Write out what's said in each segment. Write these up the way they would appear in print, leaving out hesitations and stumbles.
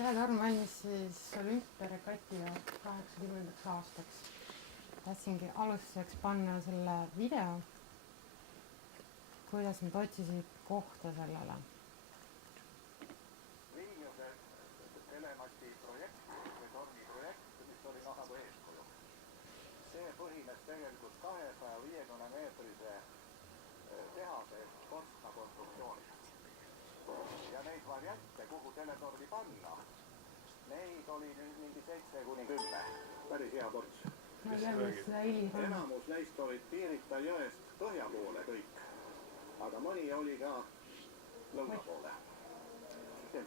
Teletorn valmis siis olümpiaregati 80. aastaks. Tahtsingi alustuseks panna selle video, kuidas nad otsisid kohta sellele. Vilniuse telemati projekt või torni projekt, mis oli nagu eeskuju. See põhines tegelikult 250 meetrise tehase korstnakonstruktsioonil. Ja neid variante, kuhu teletorni panna, neid oli nüüd mingi 7-10. Päris hea ports. Enamus neist olid Piirita jõest põhja poole kõik, aga mõni oli ka lõuna poole.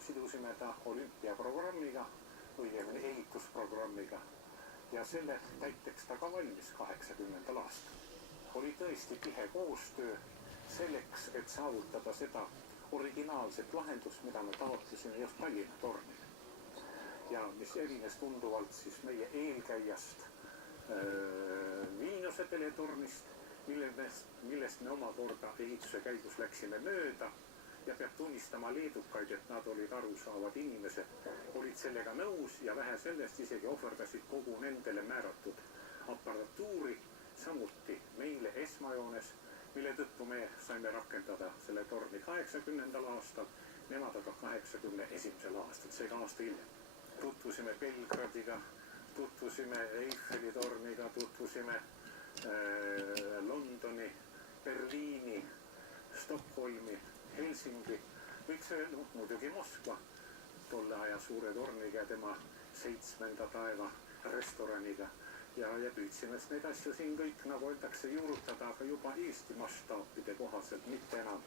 Sidusime ta olümpiaprogrammiga, õigemini ehitusprogrammiga ja selle täiteks ta ka valmis 80. aastal. Oli tõesti tihe koostöö selleks, et saavutada seda originaalset lahendust, mida me taotlesime just Tallinna tornile. Ja mis erines tunduvalt siis meie eelkäijast Vilniuse teletornist, millest me omakorda ehituse käigus läksime mööda ja peab tunnistama leedukaid, et nad olid arusaavad inimesed, olid sellega nõus ja vähe sellest isegi ohverdasid kogu nendele määratud aparatuuri, samuti meile esmajoones, mille tõttu me saime rakendada selle torni 80. aastal, nemad aga 81. aastal, seega aasta hiljem. Tutvusime Belgradiga, tutvusime Eiffeli torniga, tutvusime Londoni, Berliini, Stockholmi, Helsingi, kõik see, muidugi Moskva, tolle aja suure torniga ja tema 7. taeva restoraniga. Ja püüdsime neid asju siin kõik, nagu öeldakse, juurutada, aga juba Eesti mastaapide kohaselt, mitte enam,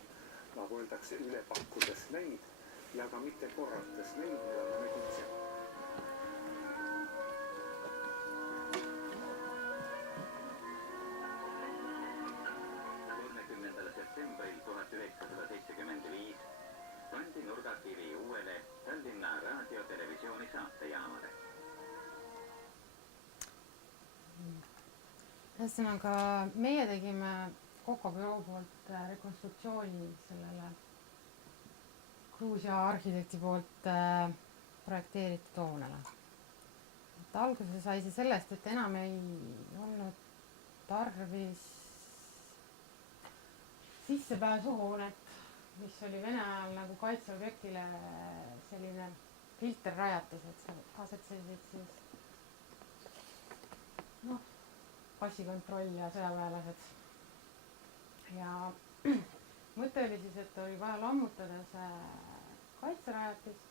nagu öeldakse, üle pakkudes neid ja ka mitte korrates neid, mida me nägime. 30. septembril 1975 pandi nurgakivi uuele Tallinna raadiotelevisiooni saatejaamale. Ühesõnaga, meie tegime Koko büroo poolt rekonstruktsiooni sellele Gruusia arhitekti poolt projekteeritud hoonele. Alguse sai see sellest, et enam ei olnud tarvis sissepääsuhoonet, mis oli Vene ajal nagu kaitseobjektile selline filterrajatis, et seal asetsesid siis passikontroll ja sõjaväelased. Ja mõte oli siis, et oli vaja lammutada see kaitserajatis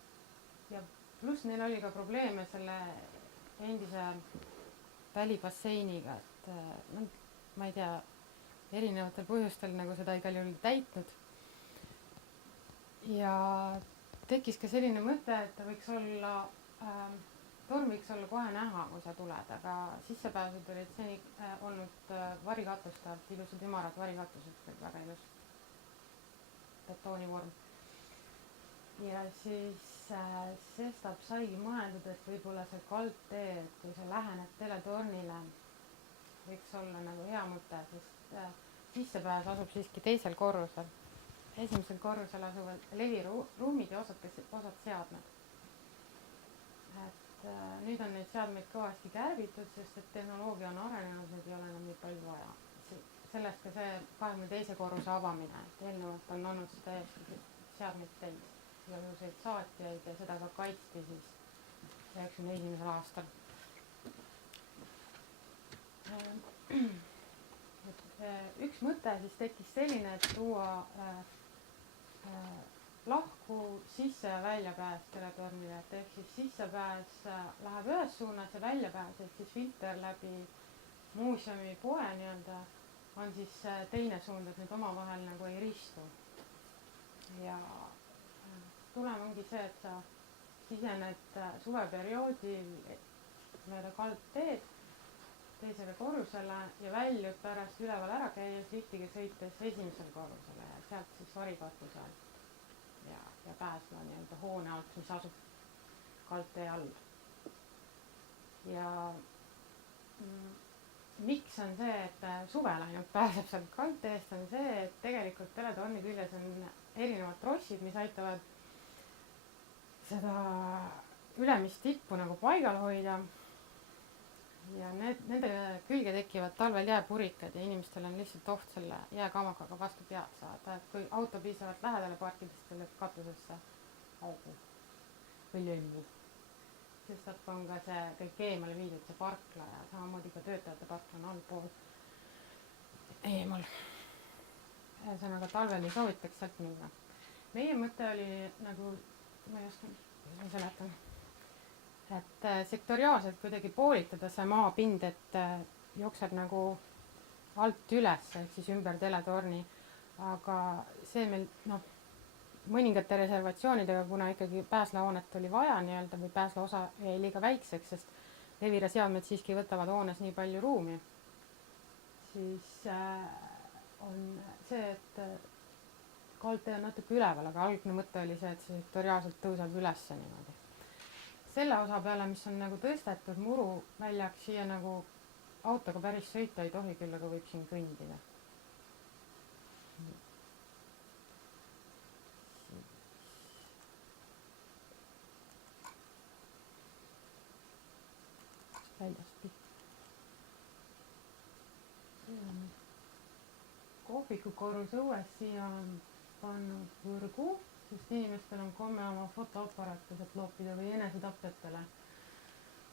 ja pluss neil oli ka probleeme selle endise välibasseiniga, et ma ei tea, erinevatel põhjustel nagu seda igal juhul täitnud. Ja tekkis ka selline mõte, et ta võiks olla torm võiks olla kohe näha, kui sa tuled, aga sissepääsud olid seni olnud varikatustavad, ilusad ümarad varikatused, väga ilus betoonivorm. Ja siis sestap saigi mõeldud, et võib-olla see kaldtee, et kui sa lähened teletornile, võiks olla nagu hea mõte, sest sissepääs asub siiski teisel korrusel. Esimesel korrusel asuvad leviruumid ja osad seadmed. Nüüd on neid seadmeid kõvasti kärbitud, sest et tehnoloogia on arenenud, need ei ole enam nii palju vaja. Sellest ka see 22. korruse avamine, et eelnevalt on olnud täiesti seadmeid täis. Igasuguseid saatjaid ja seda ka kaitsti siis 91. aastal. Üks mõte siis tekkis selline, et tuua lahku sisse- ja väljapääs teletornile, et ehk siis sissepääs läheb ühes suunas ja väljapääs, ehk siis filter läbi muuseumi poe nii-öelda on siis teine suund, et need omavahel nagu ei ristu. Ja tulem ongi see, et sa sisened suveperioodil mööda kaldteed teisele korrusele ja väljud pärast üleval ära käies liftiga sõites esimesele korrusele ja sealt siis varikatuse alt. Ja pääsma nii-öelda hoone alt, mis asub kaldtee all. Ja miks on see, et suvel ainult pääseb sealt kaldteest, on see, et tegelikult teletorni küljes on erinevad trossid, mis aitavad seda ülemist tippu nagu paigal hoida ja nende külge tekivad talvel jääpurikad ja inimestel on lihtsalt oht selle jääkamakaga vastu pead saada, et kui auto piisavalt lähedale parkida, siis ta lööb katusesse augu või lölli. sestap on ka see kõik eemale viidud, see parkla ja samamoodi ka töötajate parkla on allpool eemal. ühesõnaga talvel ei soovitaks sealt minna. meie mõte oli nagu, ma ei oska, kuidas ma seletan, et sektoriaalselt kuidagi poolitada see maapind, et jookseb nagu alt üles ehk siis ümber teletorni, aga see meil mõningate reservatsioonidega, kuna ikkagi pääslahoonet oli vaja nii-öelda või pääslaosa jäi liiga väikseks, sest leviraseadmed siiski võtavad hoones nii palju ruumi, siis on see, et kaldtee on natuke üleval, aga algne mõte oli see, et see sektoriaalselt tõuseb üles niimoodi. Selle osa peale, mis on nagu tõstetud muruväljaks, siia nagu autoga päris sõita ei tohi, küll aga võib siin kõndida. väljast kohvikukorrus õues, siia on pannud võrgu, sest inimestel on komme oma fotoaparaate sealt loopida või enesetapjatele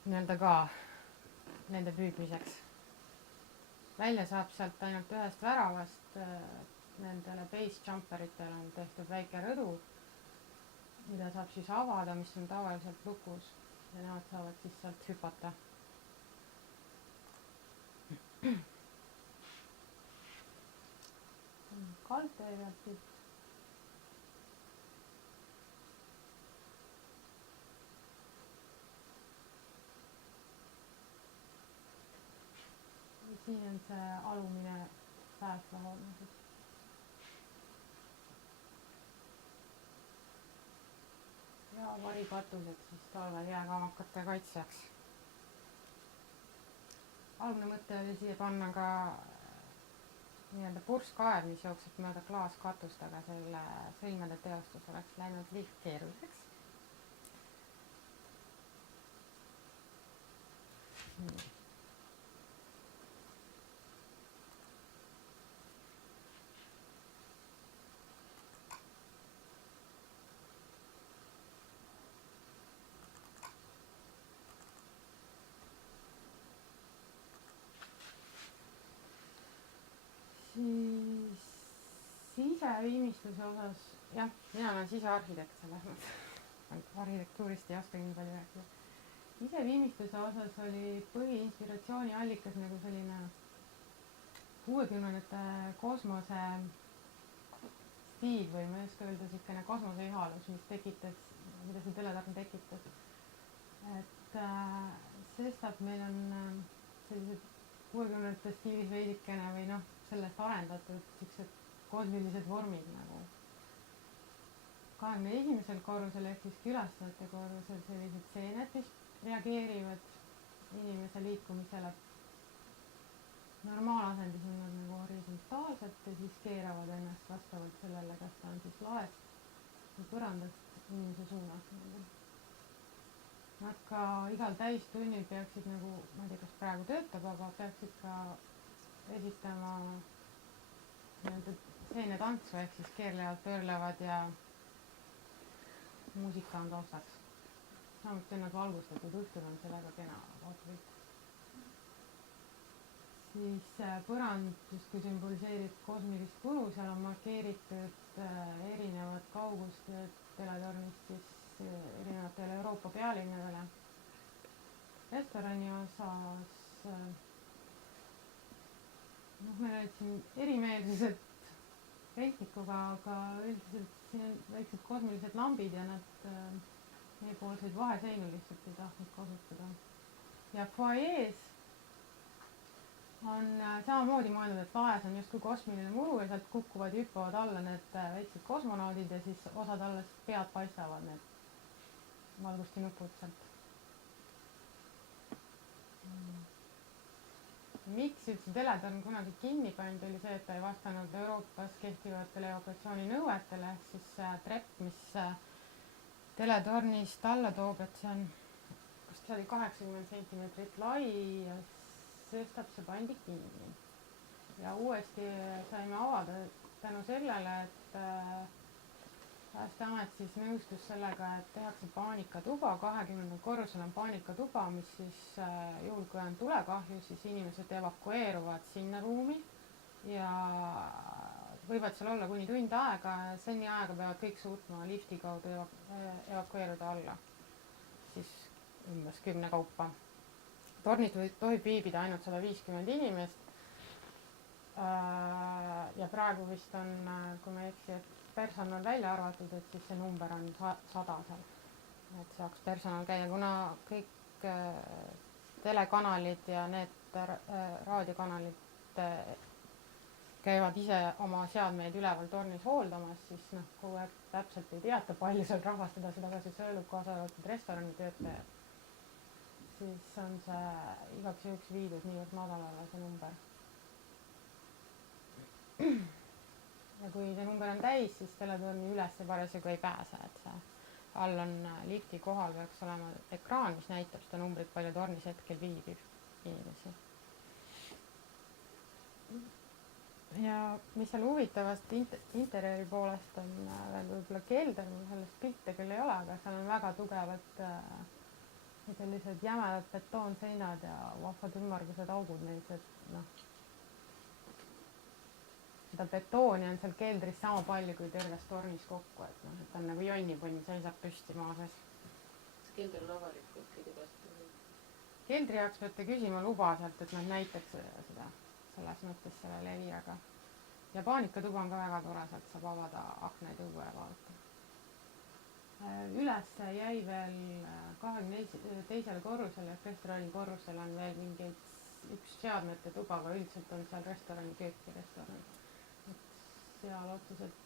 nii-öelda ka nende püüdmiseks. Välja saab sealt ainult ühest väravast, nendele base jumperitele on tehtud väike rõdu, mida saab siis avada, mis on tavaliselt lukus ja nemad saavad siis sealt hüpata. kaldtee pealt siis siin on see alumine pääslahoone siis. Ja varikatused siis talvel jääkamakate kaitsjaks. algne mõte oli siia panna ka nii-öelda purskkaev, mis jookseb mööda klaaskatust, aga selle sõlmede teostus oleks läinud liiga keeruliseks. siis siseviimistluse osas, jah, mina olen sisearhitekt, selles mõttes arhitektuurist ei oskagi nii palju rääkida. siseviimistluse osas oli põhiinspiratsiooni allikas nagu selline 60-ndate kosmose stiil või ma ei oska öelda, siukene kosmoseihalus, mis tekitas, mida see teletorn tekitas. et sestap meil on sellised 60-ndate stiilis veidikene või sellest arendatud siuksed kosmilised vormid nagu 21. korrusel ehk siis külastajate korrusel sellised seened, mis reageerivad inimese liikumisele. normaalasendis on nad nagu horisontaalselt ja siis keeravad ennast vastavalt sellele, kas ta on siis laest või põrandast inimese suunas. Nad ka igal täistunnil peaksid nagu, ma ei tea, kas praegu töötab, aga peaksid ka esitama nii-öelda seenetantsu ehk siis keerlevad, pöörlevad ja muusika on taustaks. samuti on nad valgustatud, õhtul on see väga kena vaatepilt. siis põrand justkui sümboliseerib kosmilist puru, seal on markeeritud erinevad kaugused teletornist siis erinevatele Euroopa pealinnadele. restorani osas meil olid siin erimeelsused rentnikuga, aga üldiselt siin on väiksed kosmilised lambid ja nad meiepoolseid vaheseinu lihtsalt ei tahtnud kasutada. ja fuajees on samamoodi mõeldud, et laes on justkui kosmiline muru ja sealt kukuvad ja hüppavad alla need väiksed kosmonaudid ja siis osad alles pead paistavad need valgustinupud sealt. Miks üldse teletorn kunagi kinni pandi, oli see, et ta ei vastanud Euroopas kehtivatele evakuatsiooninõuetele, ehk siis trepp, mis teletornist alla toob, et see on, kas see oli 80 sentimeetrit lai ja sestap see pandi kinni. Ja uuesti saime avada tänu sellele, et Päästeamet siis nõustus sellega, et tehakse paanikatuba, 20. korrusel on paanikatuba, mis siis juhul, kui on tulekahju, siis inimesed evakueeruvad sinna ruumi ja võivad seal olla kuni tund aega, seni aega peavad kõik suutma lifti kaudu evakueeruda alla, siis umbes 10 kaupa. Tornis tohib viibida ainult 150 inimest ja praegu vist on, kui ma ei eksi, et personal välja arvatud, et siis see number on 100 seal, et saaks personal käia, kuna kõik telekanalid ja need raadiokanalid käivad ise oma seadmeid üleval tornis hooldamas, siis kogu aeg täpselt ei teata, palju seal rahvastada, seda ka see sõelub kaasa arvatud restorani töötajad, siis on see igaks juhuks viidud niivõrd madalale see number. Ja kui see number on täis, siis teletorni üles parasjagu ei pääse, et see all on lifti kohal peaks olema ekraan, mis näitab seda numbrit, palju tornis hetkel viibib inimesi. Ja mis seal huvitavast interjööri poolest on veel võib-olla kelder, mul sellest pilte küll ei ole, aga seal on väga tugevad sellised jämedad betoonseinad ja vahvad ümmargused augud neis, et seda betooni on seal keldris sama palju kui terves tornis kokku, et et on nagu jonnipunn seisab püsti maa sees. Kas kelder on avalikult kõige kasutada? Keldri jaoks peate küsima luba sealt, et nad näitaks seda selles mõttes selle leviaga. Ja paanikatuba on ka väga tore, sealt saab avada aknaid õue ja vaadata. Üles jäi veel 22. korrusel ja restorani korrusel on veel mingeid üks seadmete tuba, aga üldiselt on seal restorani köök ja restoran. Et seal otseselt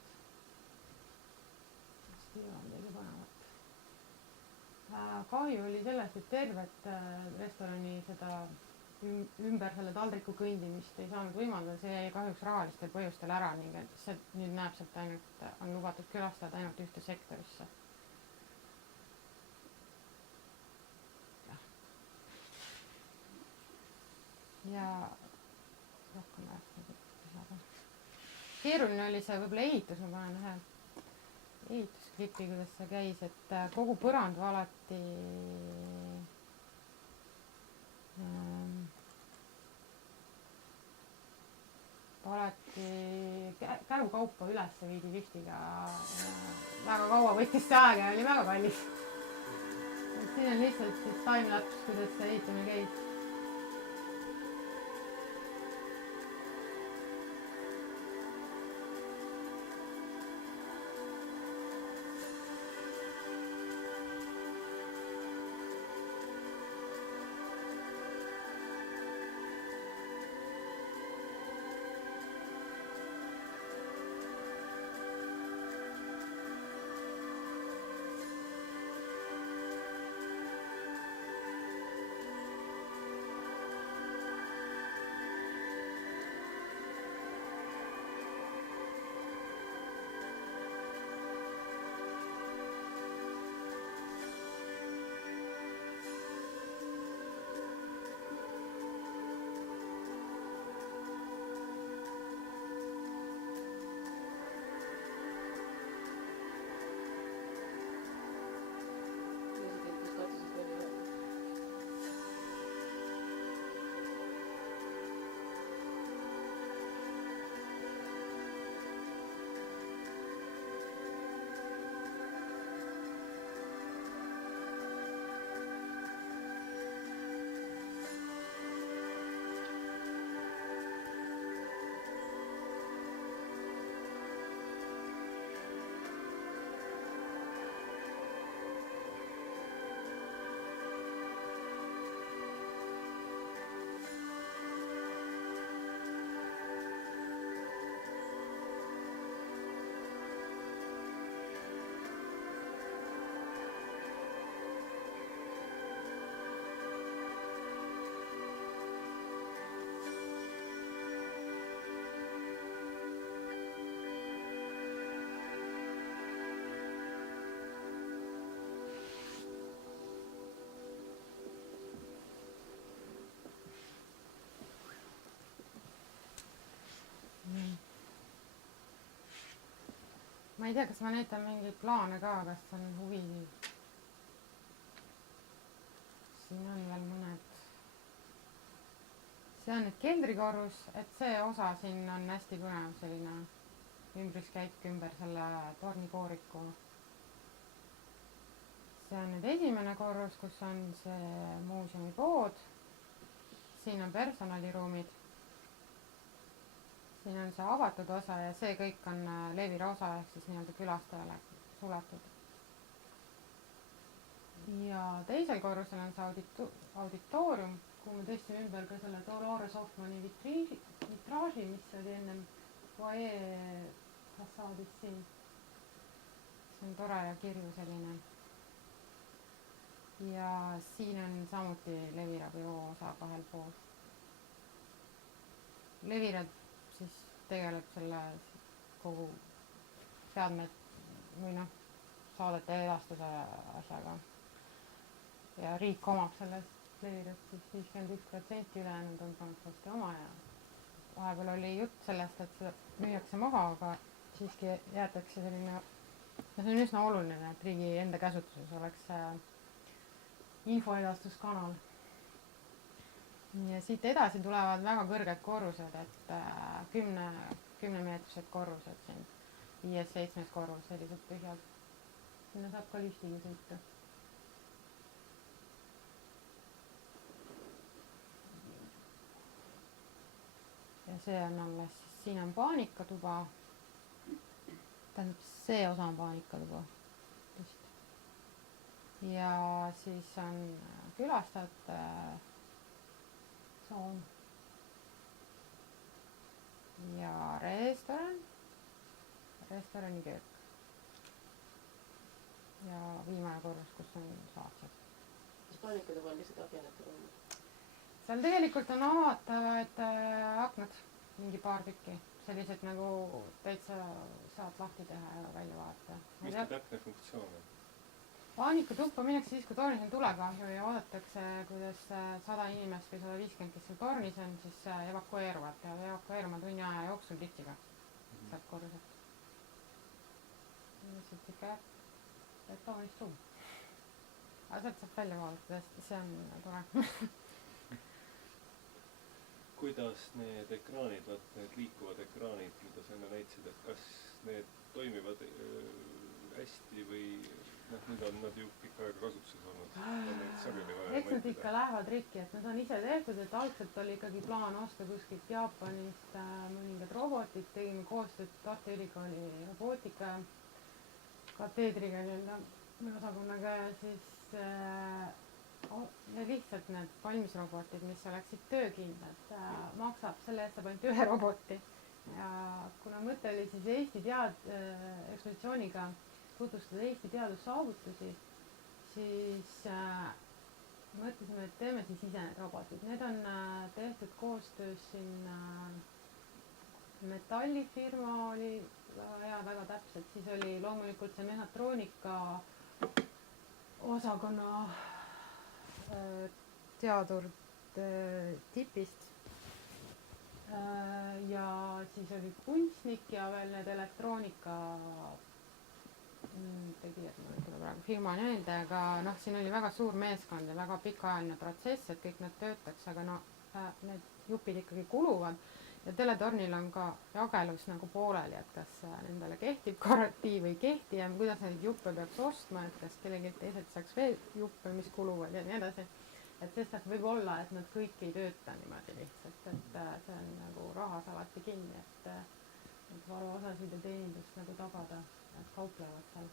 vist ei ole midagi panevat. Kahju oli sellest, et tervet restorani seda ümber selle taldriku kõndimist ei saanud võimaldada, see jäi kahjuks rahalistel põhjustel ära ning see nüüd näeb sealt ainult, on lubatud külastada ainult ühte sektorisse. Ja rohkem rääkida. Keeruline oli see võib-olla ehitus, ma panen ühe ehitusklipi, kuidas see käis, et kogu põrand valati kärukaupa üles viidi liftiga. Väga kaua võttis see aega ja oli väga kallis. Siin on lihtsalt siis timelapse, kuidas see ehitamine käib. ma ei tea, kas ma näitan mingeid plaane ka, kas on huvi. Siin on veel mõned. See on nüüd keldrikorrus, et see osa siin on hästi põnev, selline ümbruskäik ümber selle tornikooriku. See on nüüd esimene korrus, kus on see muuseumipood. Siin on personaliruumid. Siin on see avatud osa ja see kõik on Levira osa ehk siis nii-öelda külastajale suletud. Ja teisel korrusel on see auditoorium, kuhu me tõstsime ümber ka selle Dolores Hoffmanni vitraaži, mis oli ennem foyer fassaadis siin. See on tore ja kirju selline. Ja siin on samuti Levira büroo osa kahel pool. Levira siis tegeleb selle kogu seadmed või saadete edastuse asjaga. Ja riik omab sellest Levirast siis 51%, ülejäänud on Frankfurti oma ja vahepeal oli jutt sellest, et seda müüakse maha, aga siiski jäetakse selline, see on üsna oluline, et riigi enda käsutuses oleks infoedastuskanal. Ja siit edasi tulevad väga kõrged korrused, et 10 meetrised korrused siin, 5-7 korrus, sellised põhjad. Sinna saab ka liftiga sõita. Ja see on alles, siin on paanikatuba. Tähendab, see osa on paanikatuba. Ja siis on külastajate tsoon ja restorani köök ja viimane korrus, kus on saatsed. Mis paanikatuba on lihtsalt aknate ruum? Seal tegelikult on avatavad aknad, mingi paar tükki, sellised nagu täitsa saad lahti teha ja välja vaadata. Mis ta täpne funktsioon on? Paanikatuppa minnakse siis, kui tornis on tulekahju ja oodatakse, kuidas 100 inimest või 150, kes seal tornis on, siis evakueeruvad. Peavad evakueeruma tunni aja jooksul litsiga sealt korruselt. Lihtsalt ikka betoonist ruum. Aga sealt saab välja vaadata, tõesti, see on tore. Kuidas need ekraanid, need liikuvad ekraanid, mida sa enne näitasid, et kas need toimivad hästi või nüüd on nad ju pikka aega kasutuses olnud? Eks nad ikka lähevad rikki, et nad on ise tehtud, et algselt oli ikkagi plaan osta kuskilt Jaapanist mõningad robotid, tegime koostööd Tartu Ülikooli robootika kateedriga nii-öelda osakonnaga ja siis ja lihtsalt need valmisrobotid, mis oleksid töökindlad, maksab selle eest saab ainult ühe roboti. Ja kuna mõte oli siis Eesti ekspositsiooniga tutvustada Eesti teadussaavutusi, siis mõtlesime, et teeme siis ise need robotid. Need on tehtud koostöös siin metallifirma oli väga täpselt, siis oli loomulikult see mehhatroonika osakonna teadur tipist ja siis oli kunstnik ja veel need elektroonika tegijad, ma ei tule praegu firma meelde, aga siin oli väga suur meeskond ja väga pikaajaline protsess, et kõik need töötaks, aga need jupid ikkagi kuluvad ja teletornil on ka jagelus nagu pooleli, et kas nendele kehtib garantii või ei kehti ja kuidas neid juppe peaks ostma, et kas kellegi teiselt saaks veel juppe, mis kuluvad ja nii edasi. Et sest võib olla, et nad kõik ei tööta niimoodi lihtsalt, et see on nagu rahas alati kinni, et varuosasid ja teenindust nagu tagada, et kauplevad seal.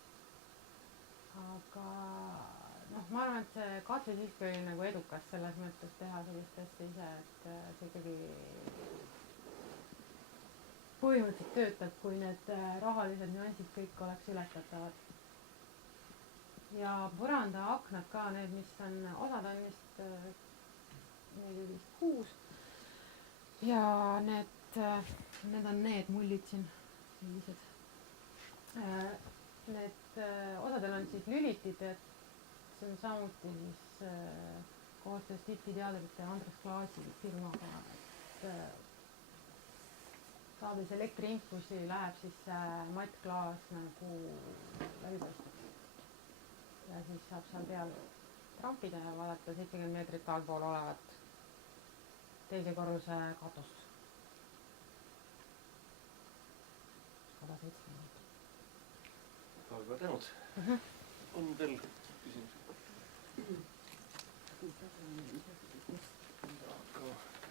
Aga ma arvan, et see katse siiski oli nagu edukas selles mõttes teha sellist asja ise, et see ikkagi põhimõtteliselt töötab, kui need rahalised nüansid kõik oleks ületatavad. Ja põranda aknad ka, need, mis on, osad on vist 4-5-6 ja need on need mullid siin sellised. Need osadel on siis lülitid, et see on samuti siis koostöös Tipi teadurite Andres Klaasi firmaga, et saades elektriimpulsi läheb siis see mattklaas nagu läbipaistvaks. Ja siis saab seal peal trampida ja vaadata 70 meetrit allpool olevat teise korruse katust. 170. Väga tänud. On veel küsimusi? Aga